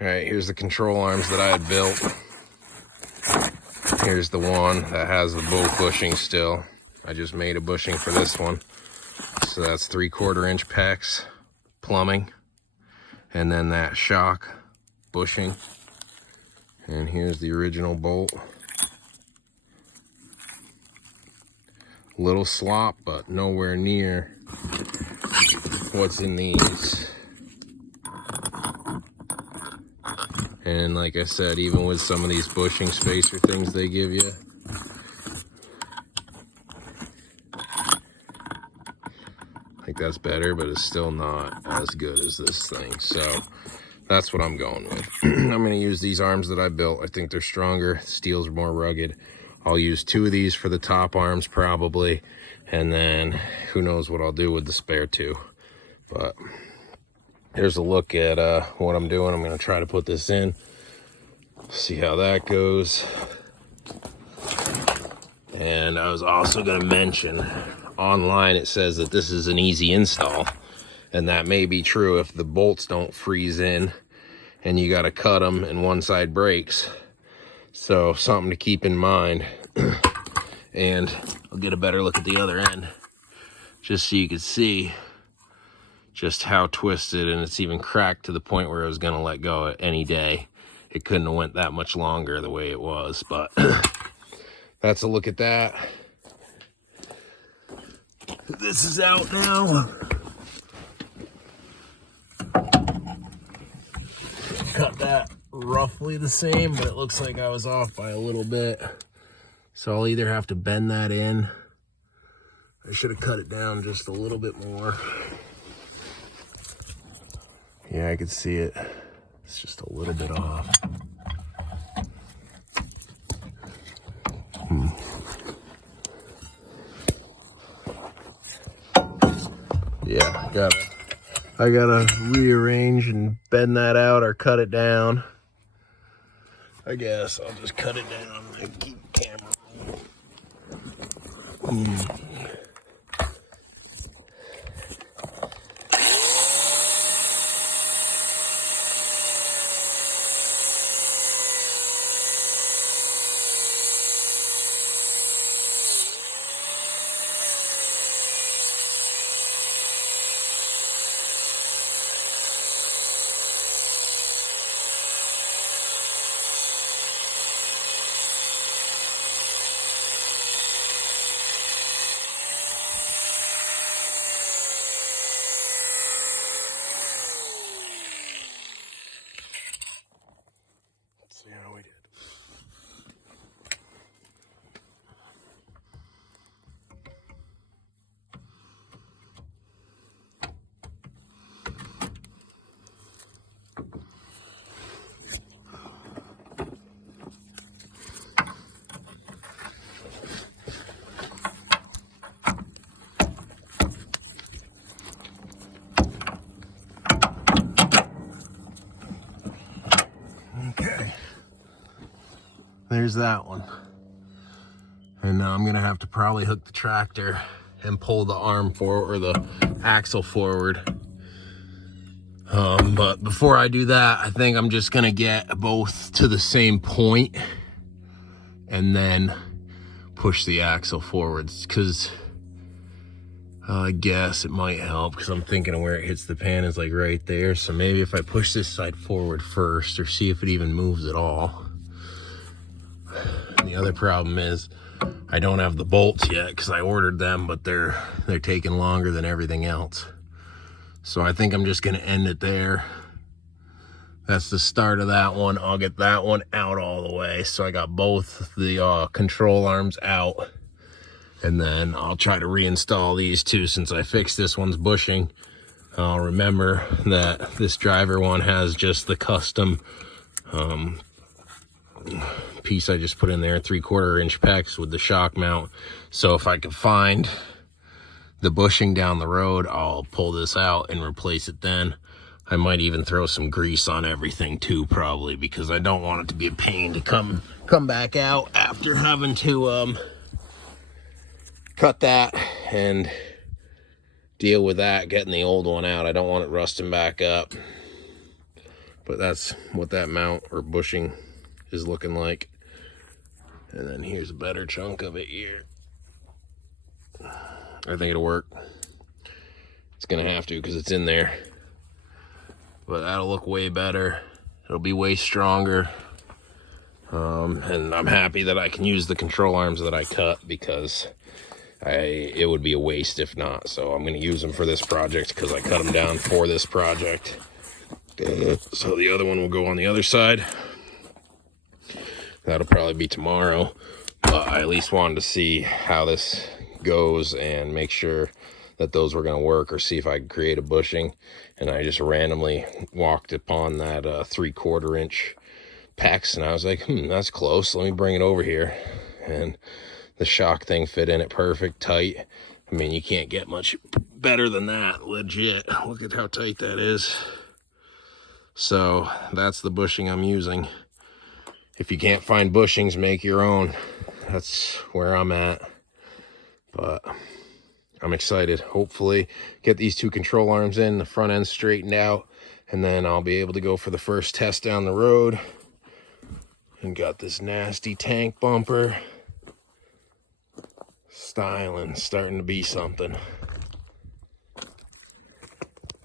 All right, here's the control arms that I had built. Here's the one that has the both bushing still. I just made a bushing for this one. So that's 3/4 inch PEX plumbing. And then that shock bushing. And here's the original bolt. Little slop, but nowhere near what's in these. And like I said, even with some of these bushing spacer things they give you, I think that's better, but it's still not as good as this thing. So that's what I'm going with. I'm going to use these arms that I built. I think they're stronger. Steel's more rugged. I'll use 2 of these for the top arms probably. And then who knows what I'll do with the spare 2. But here's a look at what I'm doing. I'm going to try to put this in. See how that goes. And I was also going to mention, online it says that this is an easy install. And that may be true if the bolts don't freeze in and you got to cut them and one side breaks. So something to keep in mind. And I'll get a better look at the other end just so you can see just how twisted, and it's even cracked to the point where it was going to let go at any day. It couldn't have went that much longer the way it was, but that's a look at that. This is out now. Cut that roughly the same, but it looks like I was off by a little bit. So I'll either have to bend that in. I should have cut it down just a little bit more. Yeah, I could see it. It's just a little bit off. Yeah, I gotta rearrange and bend that out or cut it down. I guess I'll just cut it down and keep the camera rolling. See how we did. Okay. There's that one. And now I'm gonna have to probably hook the tractor and pull the arm forward, or the axle forward. But before I do that, I think I'm just gonna get both to the same point and then push the axle forwards, because I guess it might help, because I'm thinking of where it hits the pan is like right there. So maybe if I push this side forward first, or see if it even moves at all. And the other problem is I don't have the bolts yet, because I ordered them, but they're taking longer than everything else. So I think I'm just gonna end it there. That's the start of that one. I'll get that one out all the way. So I got both the control arms out. And then I'll try to reinstall these 2 since I fixed this one's bushing. I'll remember that this driver one has just the custom piece I just put in there, 3/4 inch PEX with the shock mount. So if I can find the bushing down the road, I'll pull this out and replace it then. I might even throw some grease on everything too, probably, because I don't want it to be a pain to come back out after having to cut that and deal with that, getting the old one out. I don't want it rusting back up. But that's what that mount or bushing is looking like. And then here's a better chunk of it here. I think it'll work. It's gonna have to because it's in there. But that'll look way better. It'll be way stronger. And I'm happy that I can use the control arms that I cut, because it would be a waste if not. So I'm going to use them for this project because I cut them down for this project. So the other one will go on the other side. That'll probably be tomorrow. But I at least wanted to see how this goes and make sure that those were going to work, or see if I could create a bushing. And I just randomly walked upon that 3/4 inch PEX, and I was like, that's close. Let me bring it over here. And the shock thing fit in it perfect, tight. I mean, you can't get much better than that, legit. Look at how tight that is. So that's the bushing I'm using. If you can't find bushings, make your own. That's where I'm at. But I'm excited. Hopefully get these 2 control arms in, the front end straightened out, and then I'll be able to go for the first test down the road. And got this nasty tank bumper. Styling, starting to be something.